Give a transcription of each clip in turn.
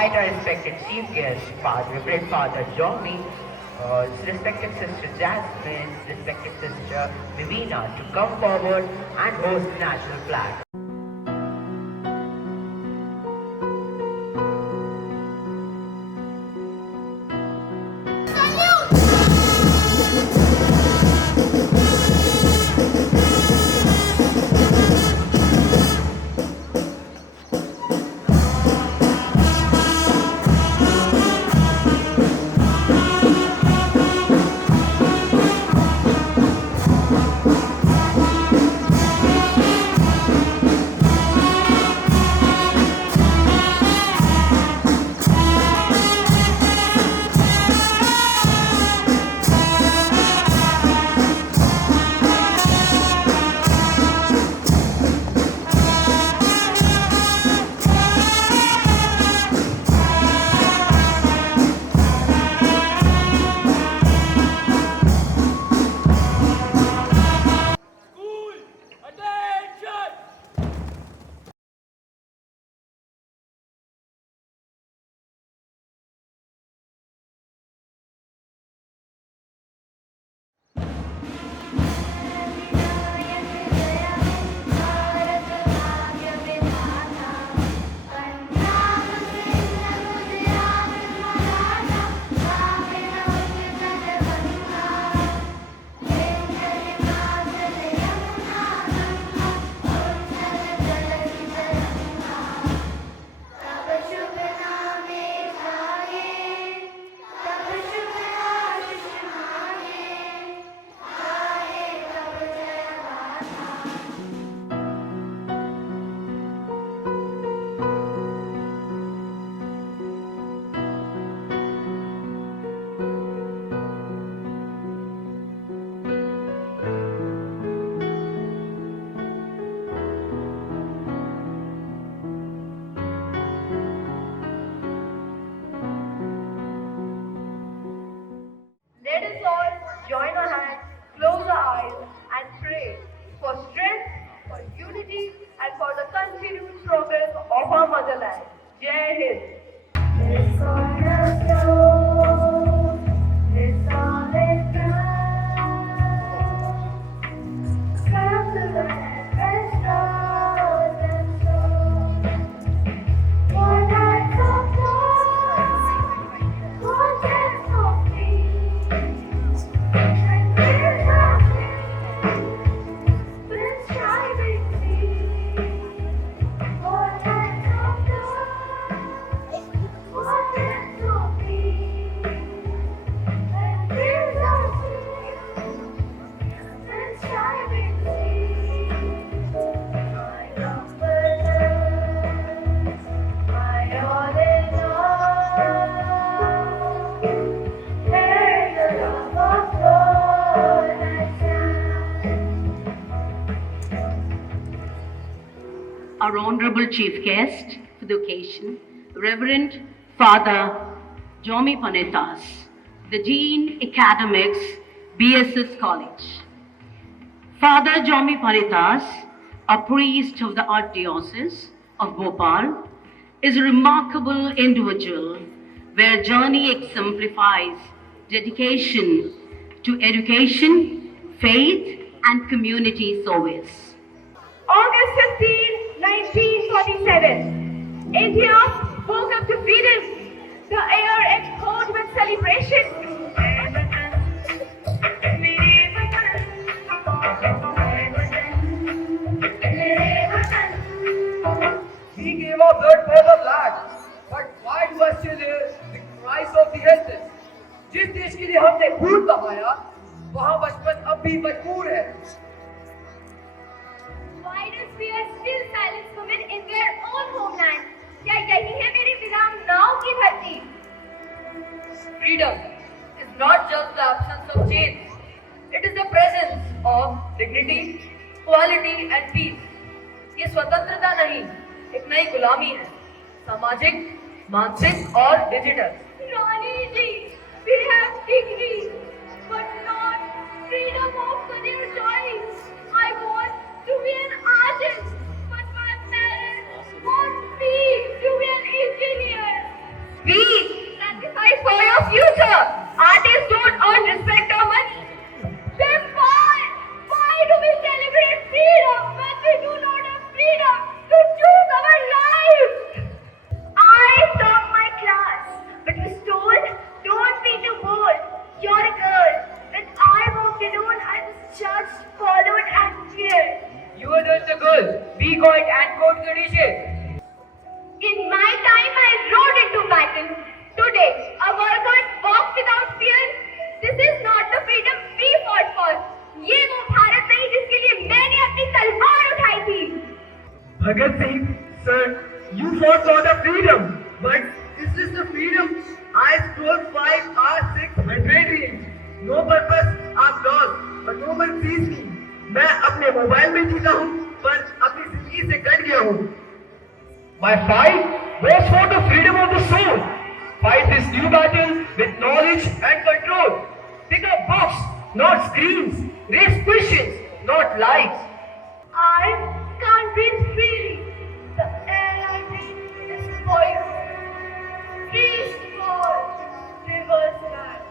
invite our respected chief guest, Reverend Father Johnny, respected Sister Jasmine, respected Sister Vivina to come forward and host the national flag. Let us all join our hands, close our eyes, and pray for strength, for unity, and for the continued progress of our motherland. Jai Hind. Let's all let go. Come to the land, restore them so. For nights of love, for days of peace, and years of faith, with striving feet. For nights of love, for days of peace, and years of faith, with striving feet. My comforter, my all in all, hear the love of God and Our honorable chief guest for the occasion, Reverend Father Jomi Panitas, the Dean Academics, BSS College. Father Jomi Panitas, a priest of the Archdiocese of Bhopal, is a remarkable individual where journey exemplifies dedication to education, faith, and community service. August 15, 1947. India woke up to freedom. The air exploded with celebration. We gave our blood for the flag, but why do I still hear the cries of the helpless? जिस देश के लिए हमने खून बहाया, वहाँ बचपन अब भी मजबूर है. Why does fear still silence women in their own homeland? क्या यही है मेरी विराम नाव की धरती? Freedom is not just the absence of chains. It is the presence of dignity, equality and peace. ये स्वतंत्रता नहीं, एक नई गुलामी है, सामाजिक, मानसिक और digital. Rani ji, we have degrees, but not freedom of career choice. I want to be an artist, but my parents want me to be an engineer. बी गॉइट एंड कोड के नीचे। In my time, I rode into battle. Today, a world can't walk without fear. This is not the freedom we fought for. ये वो भारत नहीं जिसके लिए मैंने अपनी तलवार उठाई थी। Bhagat Singh, sir, you fought for the freedom, but this is the freedom I stole 5 hours 600 reels. No purpose, I'm lost, but no one sees me. मैं अपने मोबाइल में जीता हूँ, पर अपनी जिंदगी से कट गया हूँ। My fight was for the freedom of the soul. Fight this new battle with knowledge and control. Pick up books, not screens. Raise questions, not likes. I can't breathe freely. The air I breathe is poison. Trees fall, rivers rise.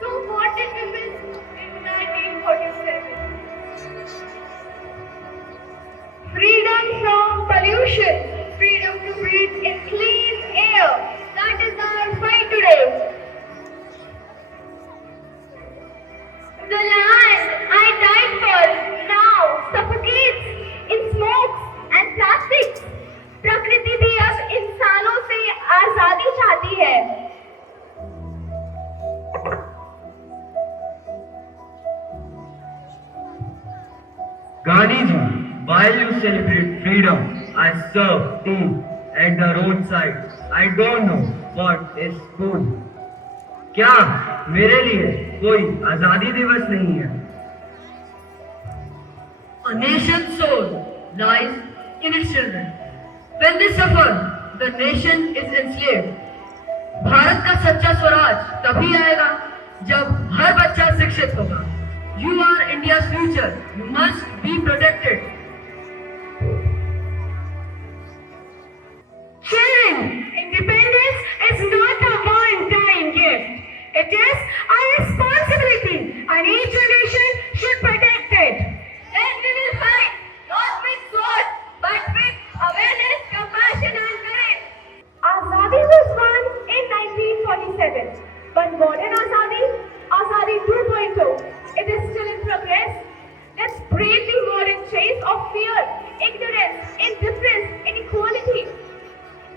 So what did we win in 1947? Freedom from pollution. Freedom to breathe in clean air. That is our fight today. The land I died for now suffocates in smokes and plastics. प्रकृति भी अब इंसानों से आजादी चाहती है। Gandhi ji, while you celebrate freedom, I serve tea at the roadside. I don't know what is food. क्या मेरे लिए कोई आजादी दिवस नहीं है? A nation's soul lies in its children. When they suffer, the nation is enslaved. Bharat का सच्चा स्वराज तभी आएगा जब हर बच्चा शिक्षित होगा। You are India's future. You must be protected. Children, independence is not a one-time gift. It is a responsibility, and each generation should protect it. And we will fight not with sword, but with awareness, compassion, and courage. Azadi was won in 1947, but modern Azadi, Azadi 2.0, it is still in progress. Let's break the modern chains of fear, ignorance, indifference, inequality.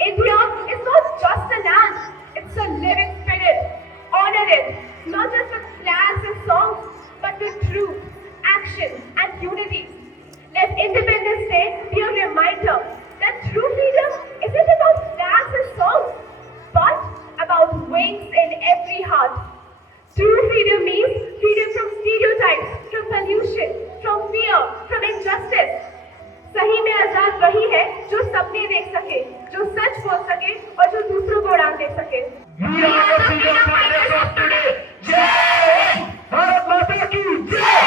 India is not just a land, it's a living spirit. Honor it, not just with flags and songs, but with truth, action, and unity. Let Independence Day be a reminder that true freedom isn't about flags and songs, but about wings in every heart. True freedom means freedom from stereotypes, from pollution, from fear, from injustice. सही में आजाद वही है जो सपने देख सके, जो सच बोल सके और जो दूसरों को उड़ान दे सके। We are the freedom fighters of today. जय भारत माता की जय।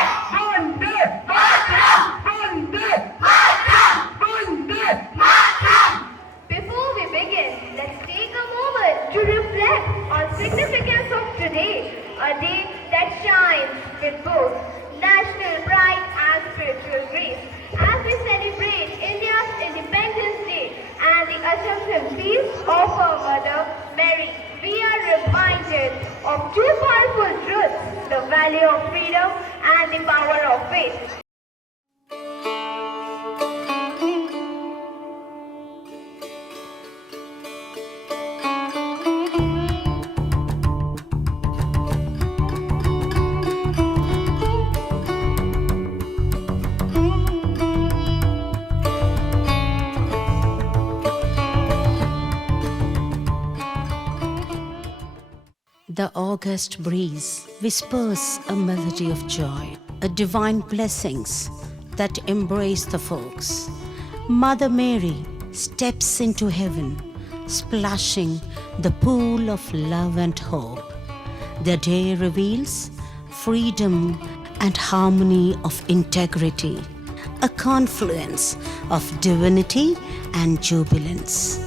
Vande Mataram, Vande Mataram, Vande Mataram. Before we begin, let's take a moment to reflect on significance of today, a day that shines with both national pride and spiritual grace. As we celebrate India's Independence Day and the Assumption Feast of our Mother Mary, we are reminded of two powerful truths, the value of freedom and the power of faith. The August breeze whispers a melody of joy, a divine blessings that embrace the folks. Mother Mary steps into heaven, splashing the pool of love and hope. The day reveals freedom and harmony of integrity, a confluence of divinity and jubilance.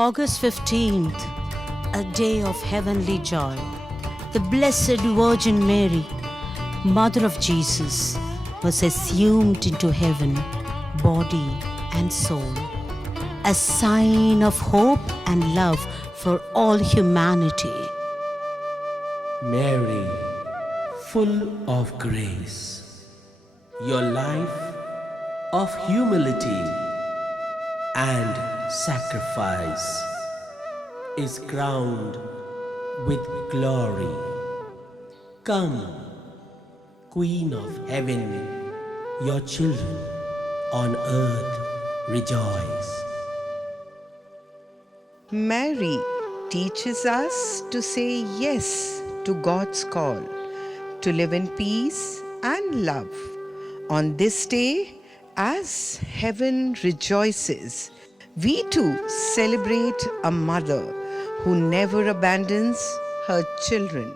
August 15th, a day of heavenly joy. The Blessed Virgin Mary, Mother of Jesus, was assumed into heaven, body and soul. a sign of hope and love for all humanity. Mary, full of grace, your life of humility and sacrifice is crowned with glory. Come, Queen of Heaven, your children on earth rejoice. Mary teaches us to say yes to God's call, to live in peace and love. On this day, as heaven rejoices, we too celebrate a mother who never abandons her children.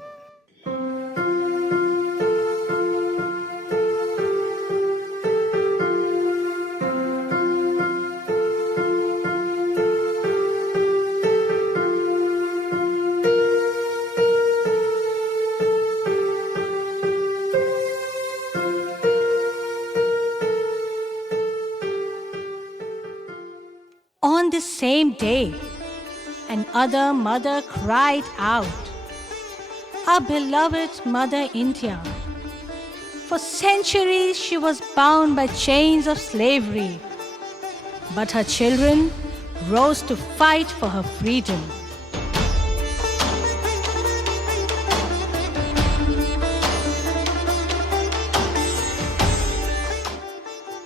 On the same day, another mother cried out, our beloved Mother India. For centuries she was bound by chains of slavery, but her children rose to fight for her freedom.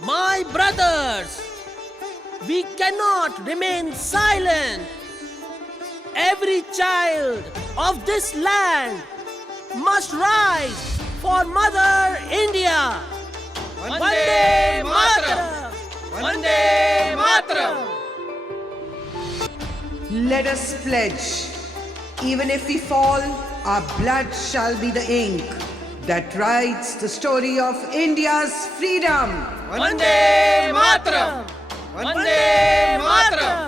My brothers, we cannot remain silent. Every child of this land must rise for Mother India. Vande Mataram! Vande Mataram! Let us pledge, even if we fall, our blood shall be the ink that writes the story of India's freedom. Vande Mataram! Vande Mataram!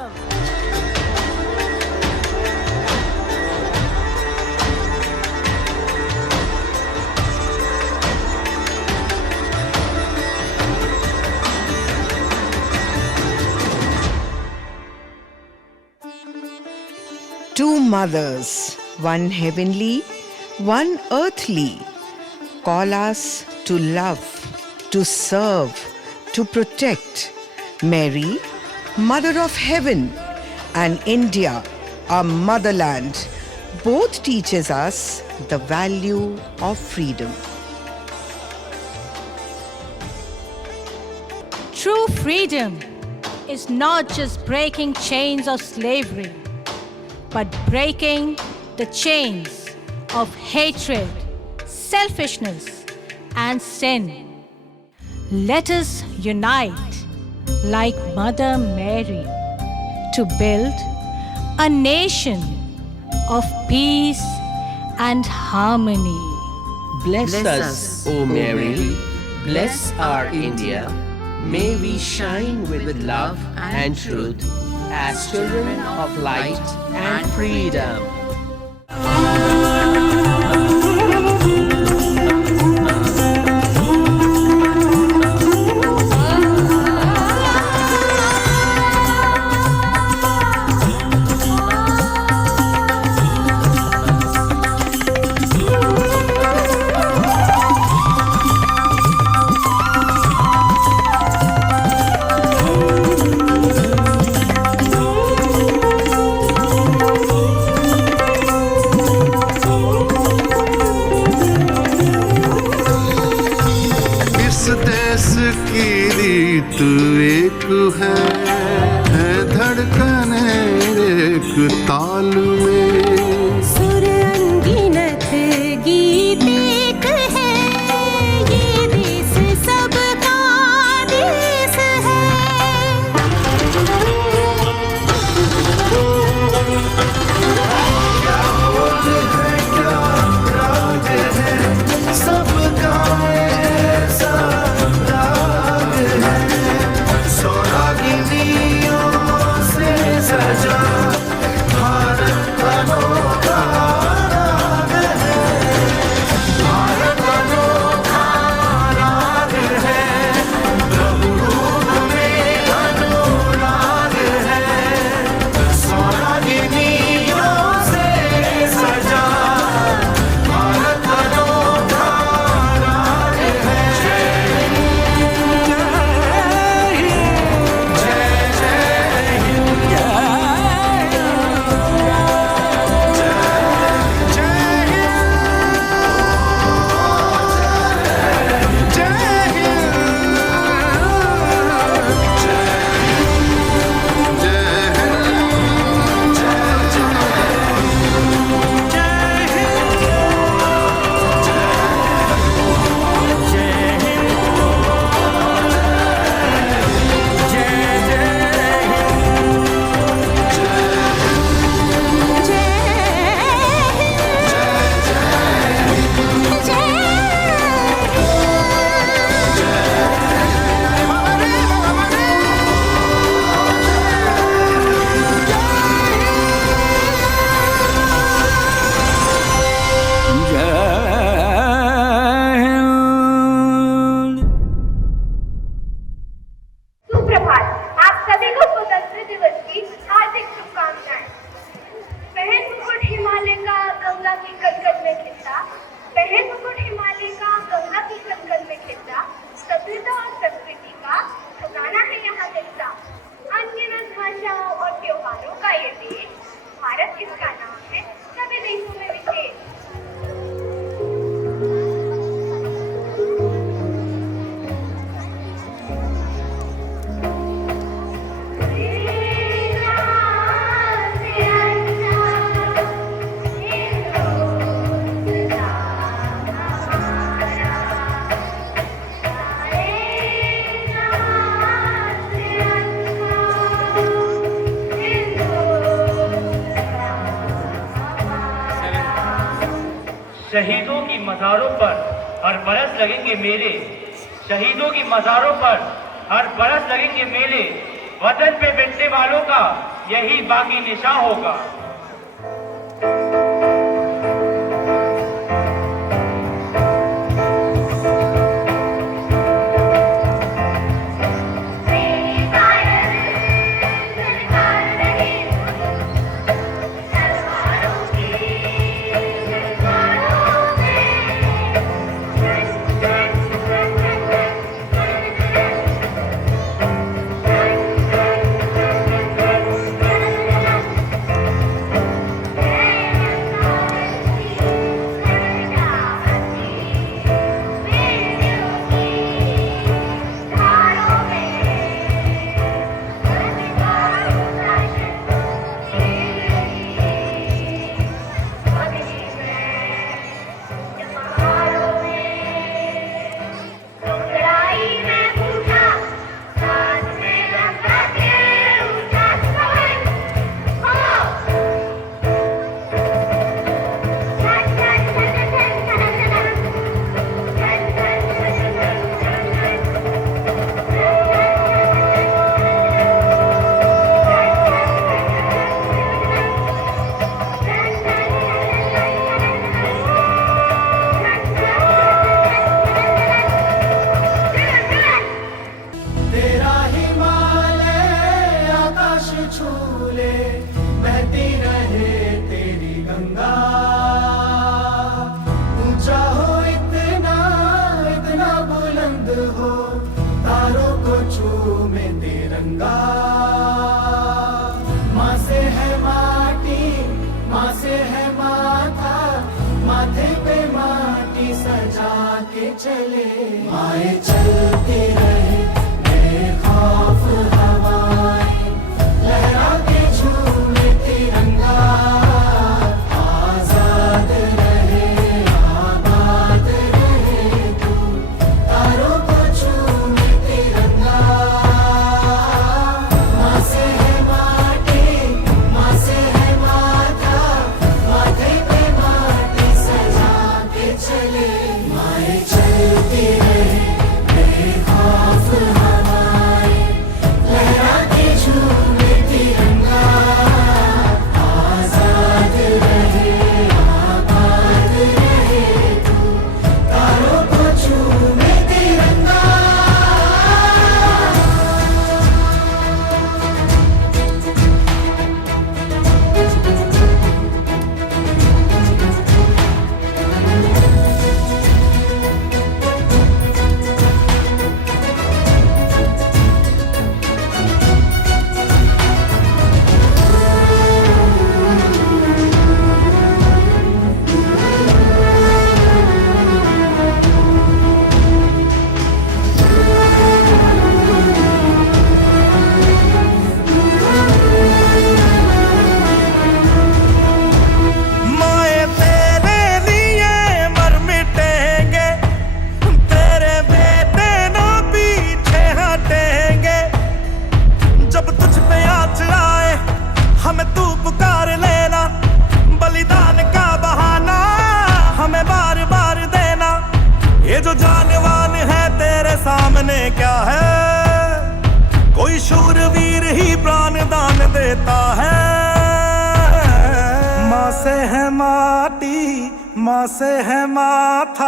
Two mothers, one heavenly, one earthly, call us to love, to serve, to protect. Mary, Mother of Heaven, and India, our motherland, both teaches us the value of freedom. True freedom is not just breaking chains of slavery, but breaking the chains of hatred, selfishness, and sin. Let us unite like Mother Mary to build a nation of peace and harmony. Bless us, O Mary. Bless our India. May we shine with love and truth as children of light and freedom. एक है धड़कन एक ताल में सुर अंगिनत गीत एक है, ये देश सबका देश है। सबका ऐसा राग है, सोहागिनियों से सजा भारत अनोखा राग है, भारत अनोखा राग है, प्रभु में अनुराग है। शहीदों की मज़ारों पर हर बरस लगेंगे मेले, शहीदों की मज़ारों पर हर बरस लगेंगे मेले, वतन पे मिटने वालों का यही बाकी निशान होगा। माँ से है माथा,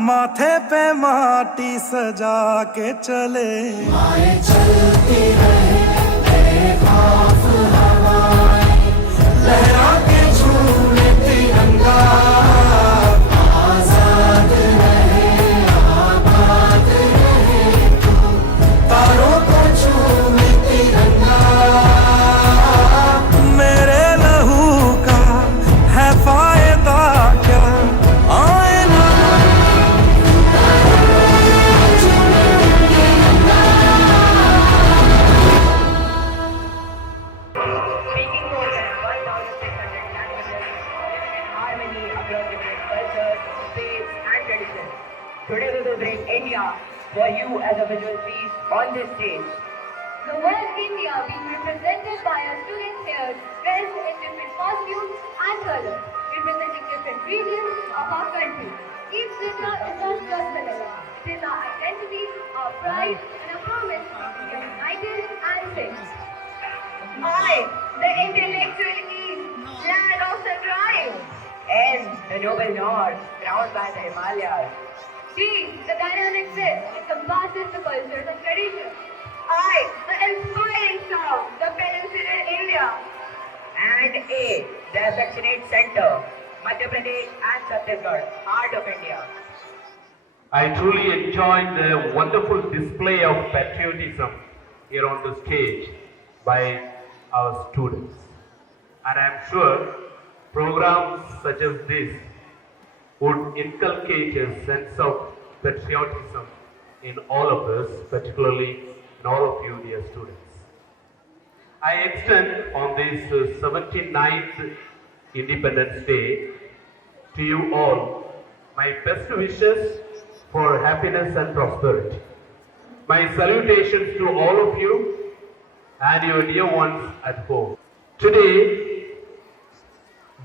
माथे पे माटी सजा के चले। माए चलती रहे बेखौफ हवाएं, लहरा के झूमे तिरंगा। आजाद रहे आबाद रहे तू, तारों को झूमे तिरंगा। मेरे लहू का है फायदा क्या, आए ना Speaking more than 1,600 languages in harmony across different cultures, faiths, and traditions. Today we will bring India for you as a visual piece on this stage. The word India being represented by our students here, dressed in different costumes and colors, representing different ingredients of our country. Each zipper is not just a letter. It is our identity, our pride, and a promise to be united and safe. I, The intellectual east, land of sunrise. N, the noble north, crowned by the Himalayas. D, the dynamic west, encompasses the cultures and traditions. I, The inspiring south, the peninsular India. and A, the affectionate center, Madhya Pradesh and Chhattisgarh, heart of India. I truly enjoyed the wonderful display of patriotism here on the stage by our students. And I am sure programs such as this would inculcate a sense of patriotism in all of us, particularly in all of you, dear students. I extend on this 79th Independence Day to you all my best wishes for happiness and prosperity. My salutations to all of you and your dear ones at home. Today,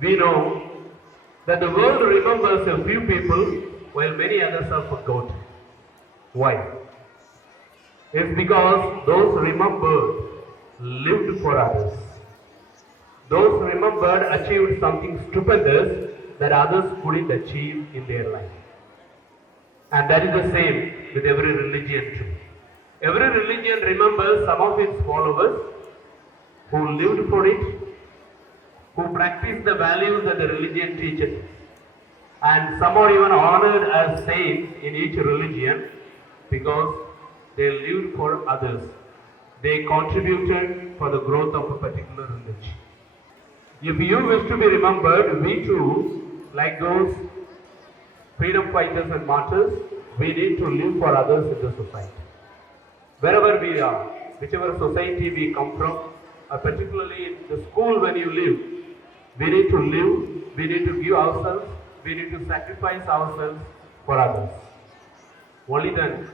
we know that the world remembers a few people while many others are forgotten. Why? It's because those remembered lived for others. Those remembered achieved something stupendous that others couldn't achieve in their life. And that is the same with every religion too. Every religion remembers some of its followers who lived for it, who practiced the values that the religion teaches. And some are even honored as saints in each religion because they lived for others. They contributed for the growth of a particular religion. If you wish to be remembered, we too, like those freedom fighters and martyrs, we need to live for others in the society. Wherever we are, whichever society we come from, or particularly in the school when you live, we need to live, we need to give ourselves, we need to sacrifice ourselves for others. Only then,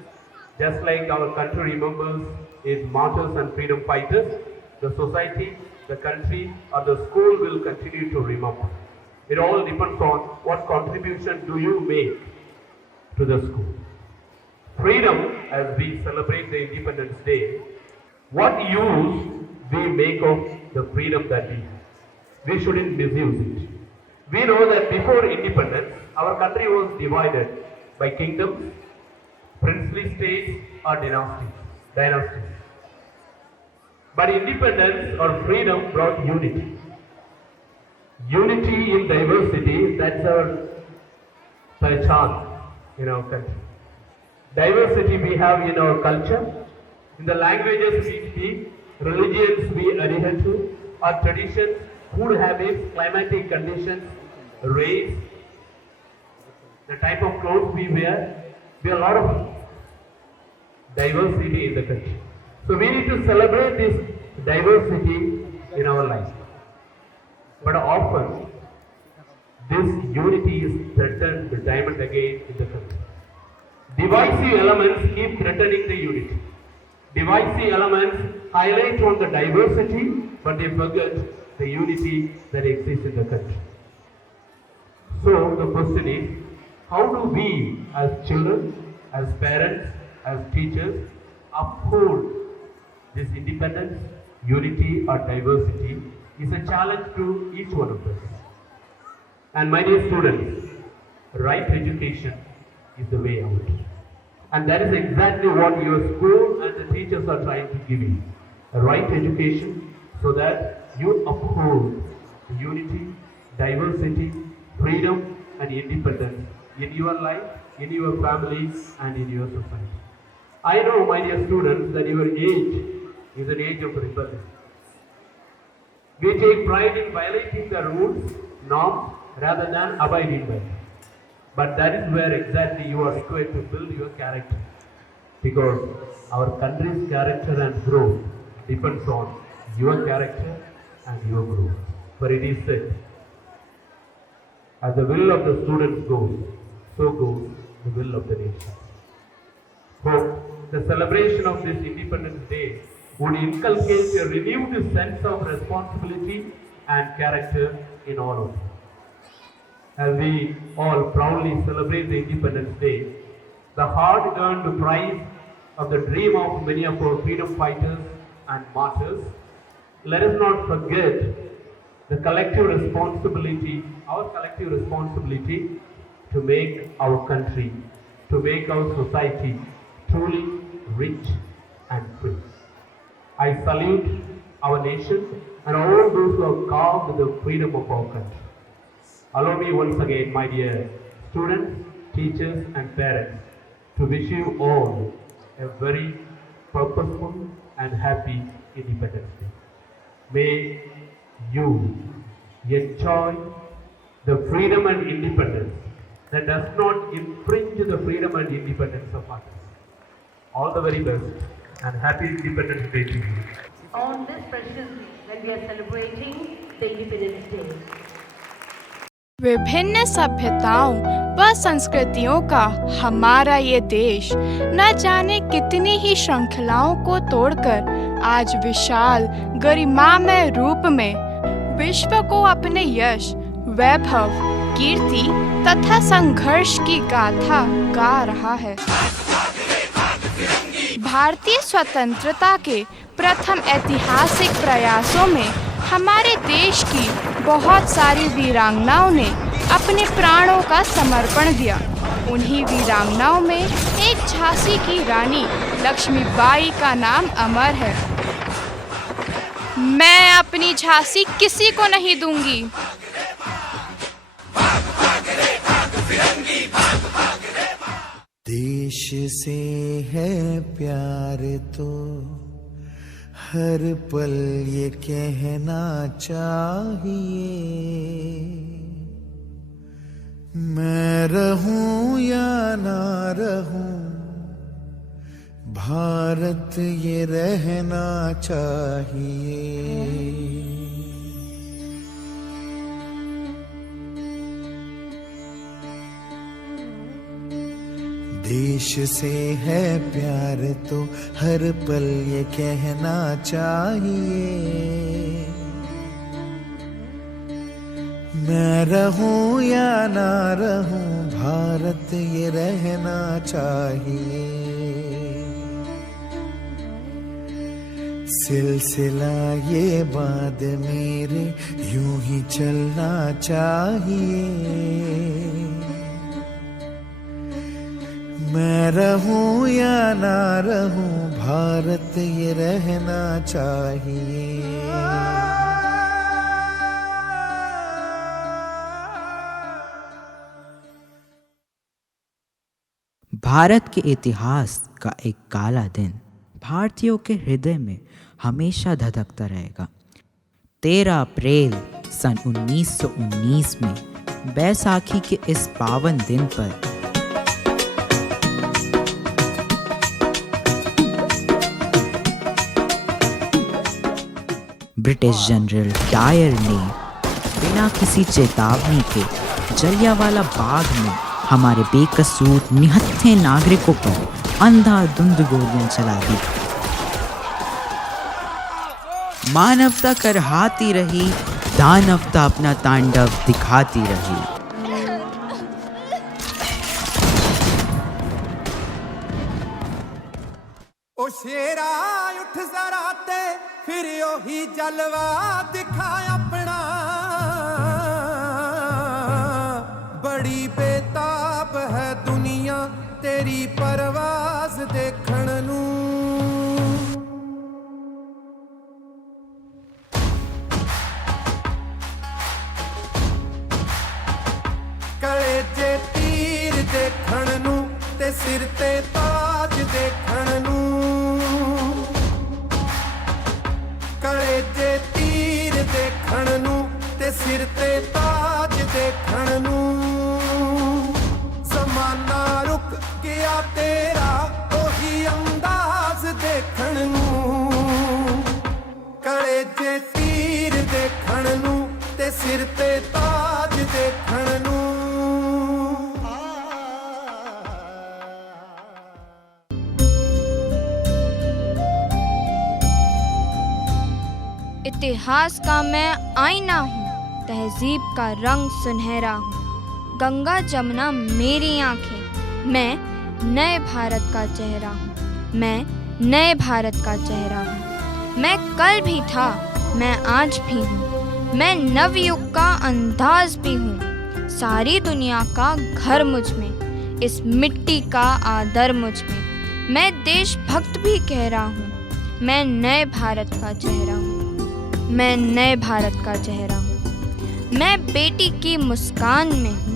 just like our country remembers its martyrs and freedom fighters, the society, the country, or the school will continue to remember. It all depends on what contribution do you make to the school. Freedom, as we celebrate the Independence Day, what use we make of the freedom that we have. We shouldn't misuse it. We know that before independence, our country was divided by kingdoms, princely states, or dynasties. But independence or freedom brought unity. Unity in diversity, that's our pehchan in our country. Diversity we have in our culture, in the languages we speak, religions we adhere to, our traditions, food habits, climatic conditions, race, the type of clothes we wear. We have a lot of diversity in the country. So we need to celebrate this diversity in our life. But often, this unity is threatened time and again in the country. Divisive elements keep threatening the unity. Divisive elements highlight on the diversity, but they forget the unity that exists in the country. So the question is, how do we as children, as parents, as teachers uphold this independence, unity or diversity is a challenge to each one of us. And my dear students, right education is the way out. And that is exactly what your school and the teachers are trying to give you. A right education so that you uphold the unity, diversity, freedom and independence in your life, in your family and in your society. I know, my dear students, that your age is an age of rebellion. We take pride in violating the rules, norms, rather than abiding by them. But that is where exactly you are required to build your character. Because our country's character and growth depends on your character and your growth. For it is said, as the will of the students goes, so goes the will of the nation. Hope the celebration of this Independence Day would inculcate a renewed sense of responsibility and character in all of you. as we all proudly celebrate the Independence Day, the hard-earned prize of the dream of many of our freedom fighters and martyrs, let us not forget the collective responsibility, our collective responsibility to make our country, to make our society truly rich and free. I salute our nation and all those who have carved the freedom of our country. Allow me once again, my dear students, teachers and parents, to wish you all a very purposeful and happy Independence Day. May you enjoy the freedom and independence that does not infringe the freedom and independence of others. All the very best and happy Independence Day to you. On this precious day when we are celebrating the Independence Day. विभिन्न सभ्यताओं व संस्कृतियों का हमारा ये देश न जाने कितनी ही श्रृंखलाओं को तोड़कर आज विशाल गरिमामय रूप में विश्व को अपने यश, वैभव, कीर्ति तथा संघर्ष की गाथा गा रहा है। भारतीय स्वतंत्रता के प्रथम ऐतिहासिक प्रयासों में हमारे देश की बहुत सारी वीरांगनाओं ने अपने प्राणों का समर्पण दिया। उन्हीं वीरांगनाओं में एक झांसी की रानी लक्ष्मीबाई का नाम अमर है। मैं अपनी झांसी किसी को नहीं दूंगी। देश से है प्यार तो हर पल ये कहना चाहिए, मैं रहूं या ना रहूं भारत ये रहना चाहिए। देश से है प्यार तो हर पल ये कहना चाहिए, मैं रहूं या ना रहूं भारत ये रहना चाहिए। सिलसिला ये बात मेरे यूं ही चलना चाहिए, मैं रहूं या ना रहूं भारत ये रहना चाहिए। भारत के इतिहास का एक काला दिन भारतीयों के हृदय में हमेशा धधकता रहेगा। 13 अप्रैल सन 1919 में बैसाखी के इस पावन दिन पर ब्रिटिश जनरल डायर ने बिना किसी चेतावनी के जलियांवाला बाग में हमारे बेकसूर निहत्थे नागरिकों पर अंधाधुंध गोलियां चला दी। मानवता करहाती रही, दानवता अपना तांडव दिखाती रही। ओ शेरा उठ जरा ते फिर ओही जलवा दिखा अपना, बड़ी बेताब है दुनिया तेरी परवाज देखण नू। कले जे तीर देखण नू ते सिर ते ताज देखण नू, कले जे तीर देखण नू ते सिर ते ताज देखण नू। ज़माना रुक गया तेरा ओही अंदाज देखण नू, कले जे तीर देखण नू ते सिर ते ताज देखण नू। इतिहास का मैं आईना हूँ, तहजीब का रंग सुनहरा हूँ। गंगा जमुना मेरी आंखें। मैं नए भारत का चेहरा हूँ, मैं नए भारत का चेहरा हूँ। मैं कल भी था, मैं आज भी हूँ, मैं नवयुग का अंदाज भी हूँ। सारी दुनिया का घर मुझ में, इस मिट्टी का आदर मुझ में। मैं देशभक्त भी कह रहा हूँ, मैं नए भारत का चेहरा हूँ, मैं नए भारत का चेहरा हूँ। मैं बेटी की मुस्कान में हूँ,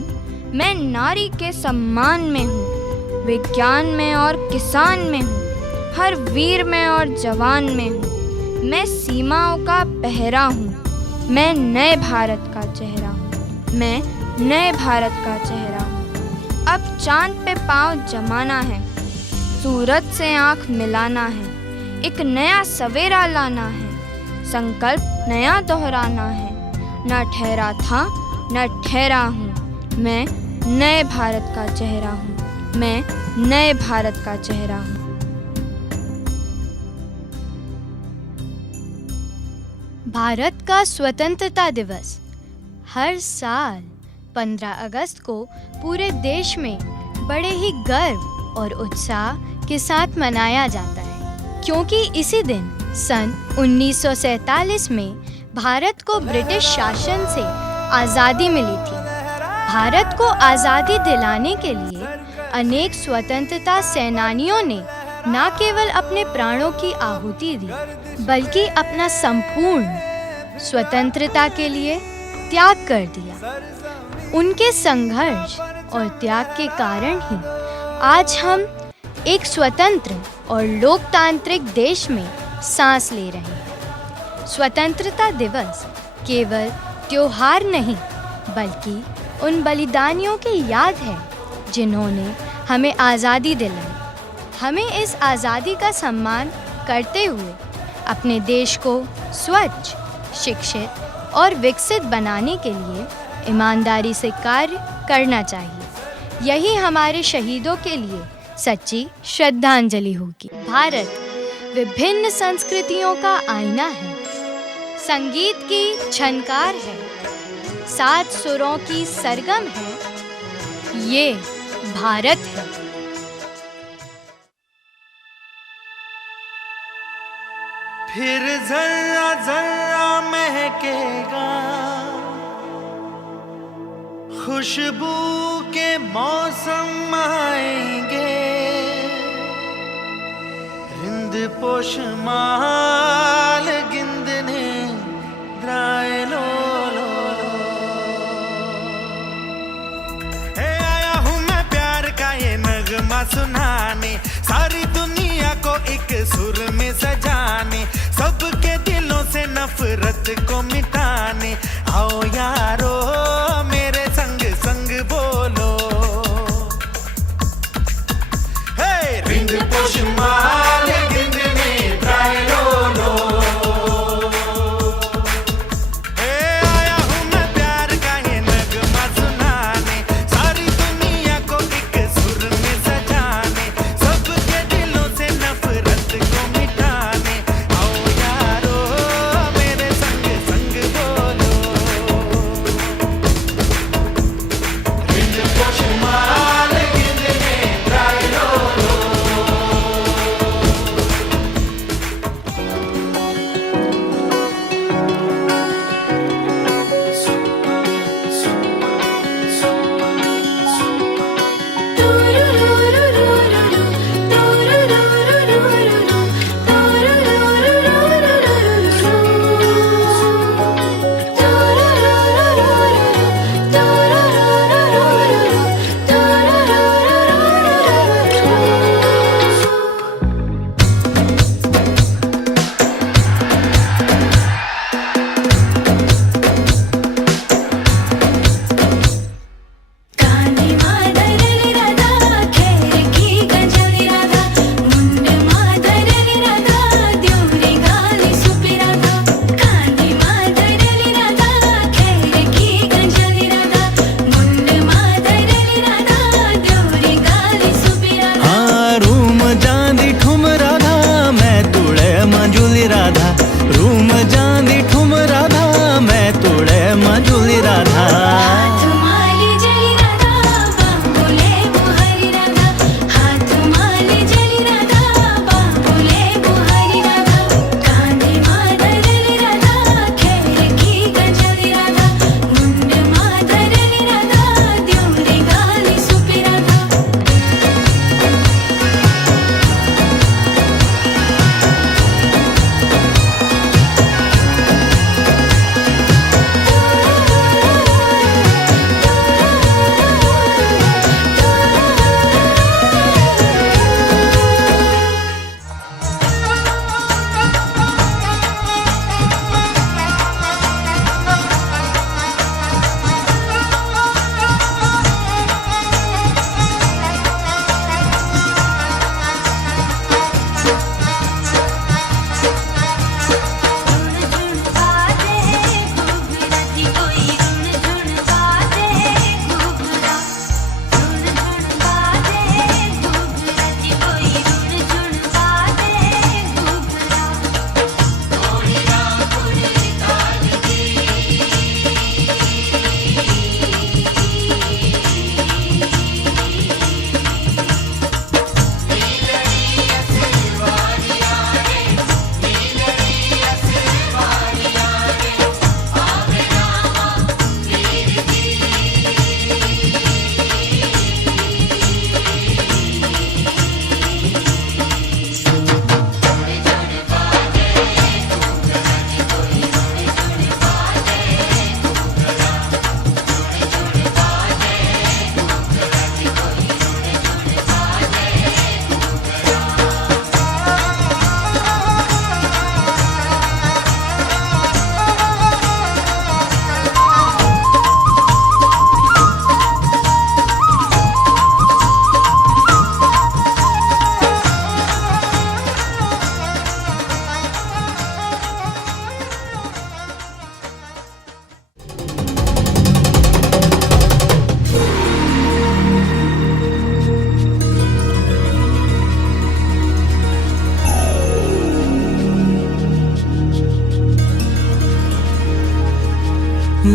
मैं नारी के सम्मान में हूँ, विज्ञान में और किसान में हूँ, हर वीर में और जवान में हूँ। मैं सीमाओं का पहरा हूँ, मैं नए भारत का चेहरा हूँ, मैं नए भारत का चेहरा हूँ। अब चांद पे पाँव जमाना है, सूरज से आँख मिलाना है, एक नया सवेरा लाना है, संकल्प नया दोहराना है। न ठहरा था न ठहरा हूँ, मैं नए भारत का चेहरा हूँ, मैं नए भारत का चेहरा हूँ। भारत का स्वतंत्रता दिवस हर साल 15 अगस्त को पूरे देश में बड़े ही गर्व और उत्साह के साथ मनाया जाता है, क्योंकि इसी दिन सन 1947 में भारत को ब्रिटिश शासन से आज़ादी मिली थी। भारत को आज़ादी दिलाने के लिए अनेक स्वतंत्रता सेनानियों ने न केवल अपने प्राणों की आहुति दी, बल्कि अपना संपूर्ण स्वतंत्रता के लिए त्याग कर दिया। उनके संघर्ष और त्याग के कारण ही आज हम एक स्वतंत्र और लोकतांत्रिक देश में सांस ले रहे हैं। स्वतंत्रता दिवस केवल त्योहार नहीं, बल्कि उन बलिदानियों की याद है जिन्होंने हमें आज़ादी दिलाई। हमें इस आज़ादी का सम्मान करते हुए अपने देश को स्वच्छ, शिक्षित और विकसित बनाने के लिए ईमानदारी से कार्य करना चाहिए। यही हमारे शहीदों के लिए सच्ची श्रद्धांजलि होगी। भारत विभिन्न संस्कृतियों का आईना है, संगीत की झनकार है, 7 सुरों की सरगम है, ये भारत है। फिर जर्रा जर्रा महकेगा, खुशबू के मौसम आएंगे, रिंद पोश माल गिंदने द्राए लो आया हूँ मैं प्यार का ये नगमा सुनाने, सारी दुनिया को एक सुर में सजाने, सबके दिलों से नफरत को मिटाने। आओ यारो मेरे संग संग बोलो, हे रिंद पोश माल गिंदने द्राए लो। आया हूँ मैं प्यार का ये नगमा सुनाने, सारी दुनिया को एक सुर में सजाने, सबके दिलों से नफरत को मिटाने। आओ यारो मेरे संग संग बोलो।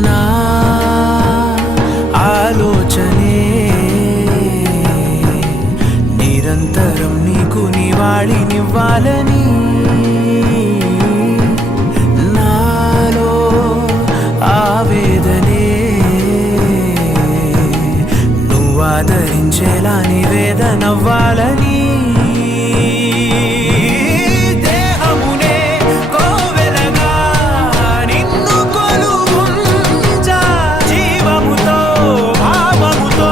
నా ఆలోచనే నిరంతరం నీకు నివాళినివ్వాలని నాలో ఆవేదనే నువ్వు ఆదరించేలా నివేదనవ్వాలని దేహమునే కోవెలగా నిన్ను కొలువుంచా జీవముతో భావముతో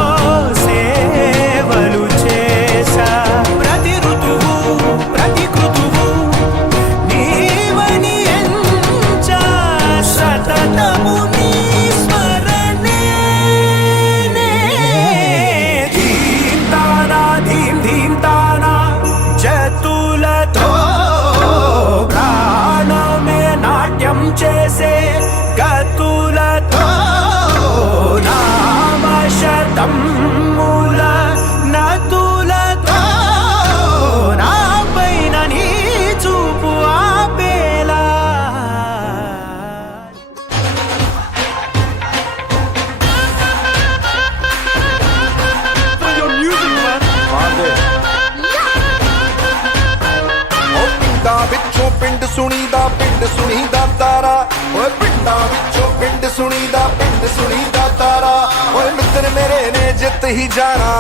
సేవలు చేసా ప్రతి ఋతువు ప్రతి కృతువు నీవని ఎంచా సతతము నీ స్మరణే ధీం తానా ధీం ధీం తానా జతులతో ప్రాణమే నాట్యం చేసే గతులతో నామశతం మూల నతులతో నా పైన నీ చూపు ఆపేలా ਵਿੱਚੋਂ ਪਿੰਡ ਸੁਣੀਦਾ ਤਾਰਾ ਓਏ ਪਿੰਡਾਂ ਵਿੱਚੋਂ ਪਿੰਡ ਸੁਣੀਦਾ ਤਾਰਾ ਓਏ ਮਿੱਤਰ ਮੇਰੇ ਨੇ ਜਿੱਤ ਹੀ ਜਾਣਾ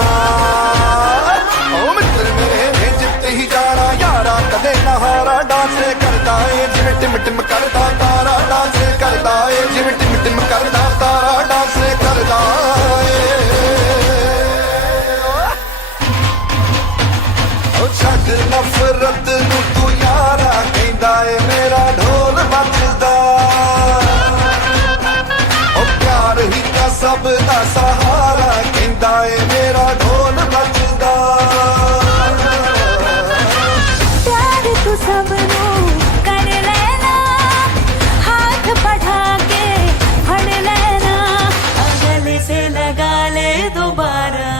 ਓ ਮਿੱਤਰ ਮੇਰੇ ਨੇ ਜਿੱਤ ਹੀ ਜਾਣਾ ਯਾਰਾ ਕਦੇ ਨਾ ਹਾਰਾ ਡਾਂਸ ਕਰਦਾ ਏ ਜਿਵੇਂ ਟਿਮ ਟਿਮ ਕਰਦਾ ਤਾਰਾ ਡਾਂਸ ਕਰਦਾ ਏ ਜਿਵੇਂ ਟਿਮ ਟਿਮ ਕਰਦਾ ਤਾਰਾ ਡਾਂਸ ਕਰਦਾ ਏ ਓ ਛੱਡ ਨਫ਼ਰਤ ਨੂੰ ਤੂੰ ਯਾਰਾ ਕਹਿੰਦਾ ਏ ਮੇਰਾ ਢੋਲ ਵੱਜਦਾ ਓ ਪਿਆਰ ਹੀ ਤਾਂ ਸਭ ਦਾ ਸਹਾਰਾ ਕਹਿੰਦਾ ਏ ਮੇਰਾ ਢੋਲ ਵੱਜਦਾ प्यार तू सबनू कर लेना हाथ बढ़ा के फड़ लेना गले से लगा ले दोबारा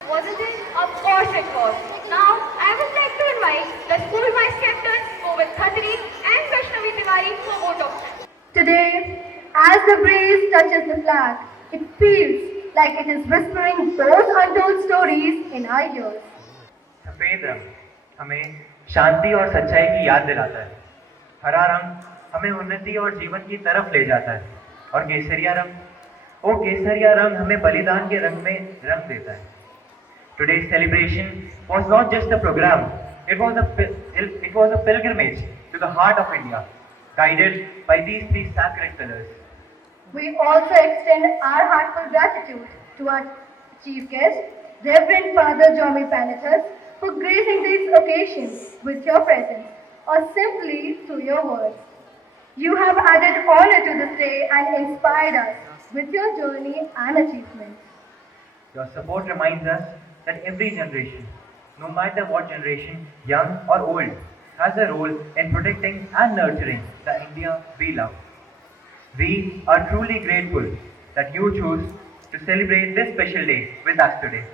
Wasn't it? Of course it was. Now, I would like to invite the school vice captains, Govind Khatri and Vaishnavi Tiwari for vote of thanks. Today, as the breeze touches the flag, it feels like it is whispering those untold stories in our ears. सफेद रंग हमें शांति और सच्चाई की याद दिलाता है। हरा रंग हमें उन्नति और जीवन की तरफ ले जाता है और केसरिया रंग हमें बलिदान के रंग में रंग देता है। Today's celebration was not just a program; it was a pilgrimage to the heart of India, guided by these three sacred pillars. We also extend our heartfelt gratitude to our chief guest, Reverend Father Jomi Panathas, for gracing this occasion with your presence or simply through your words. You have added honor to this day and inspired us with your journey and achievements. Your support reminds us that every generation, no matter what generation, young or old, has a role in protecting and nurturing the India we love. We are truly grateful that you choose to celebrate this special day with us today.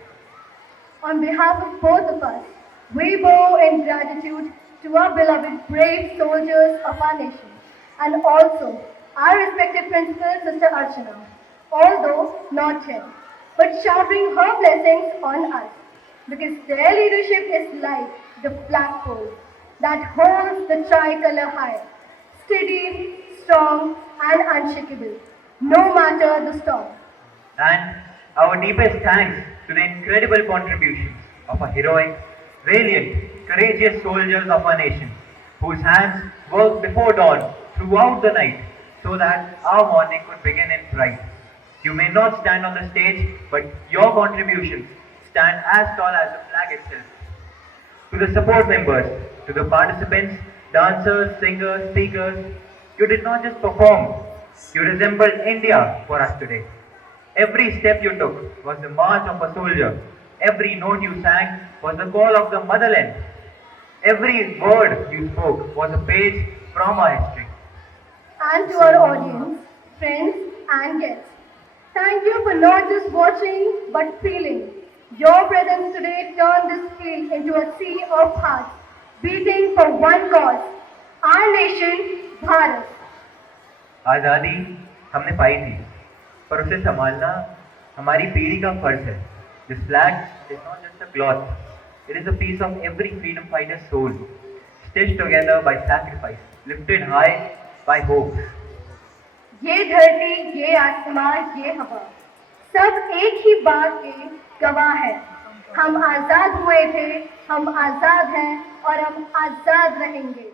On behalf of both of us, we bow in gratitude to our beloved brave soldiers of our nation and also our respected principal, Sister Archana, although not here, but showering her blessings on us, because their leadership is like the flagpole that holds the tricolor high, steady, strong, and unshakable, no matter the storm. And our deepest thanks to the incredible contributions of our heroic, valiant, courageous soldiers of our nation, whose hands worked before dawn throughout the night so that our morning could begin in pride. You may not stand on the stage, but your contributions stand as tall as the flag itself. To the support members, to the participants, Dancers, singers, speakers, you did not just perform, you resembled India for us today. Every step you took was the march of a soldier. Every note you sang was the call of the motherland. Every word you spoke was a page from our history. And to our audience, friends and guests, thank you for not just watching but feeling. Your presence today turned this field into a sea of hearts, beating for one cause, our nation, Bharat. आज़ादी हमने पाई थी, पर उसे संभालना हमारी पीढ़ी का फर्ज है. This flag is not just a cloth, it is a piece of every freedom fighter's soul, stitched together by sacrifice, lifted high by hope. ये धरती, ये आसमान, ये हवा, सब एक ही बात के गवाह है. हम आजाद हुए थे, हम आजाद हैं और हम आजाद रहेंगे.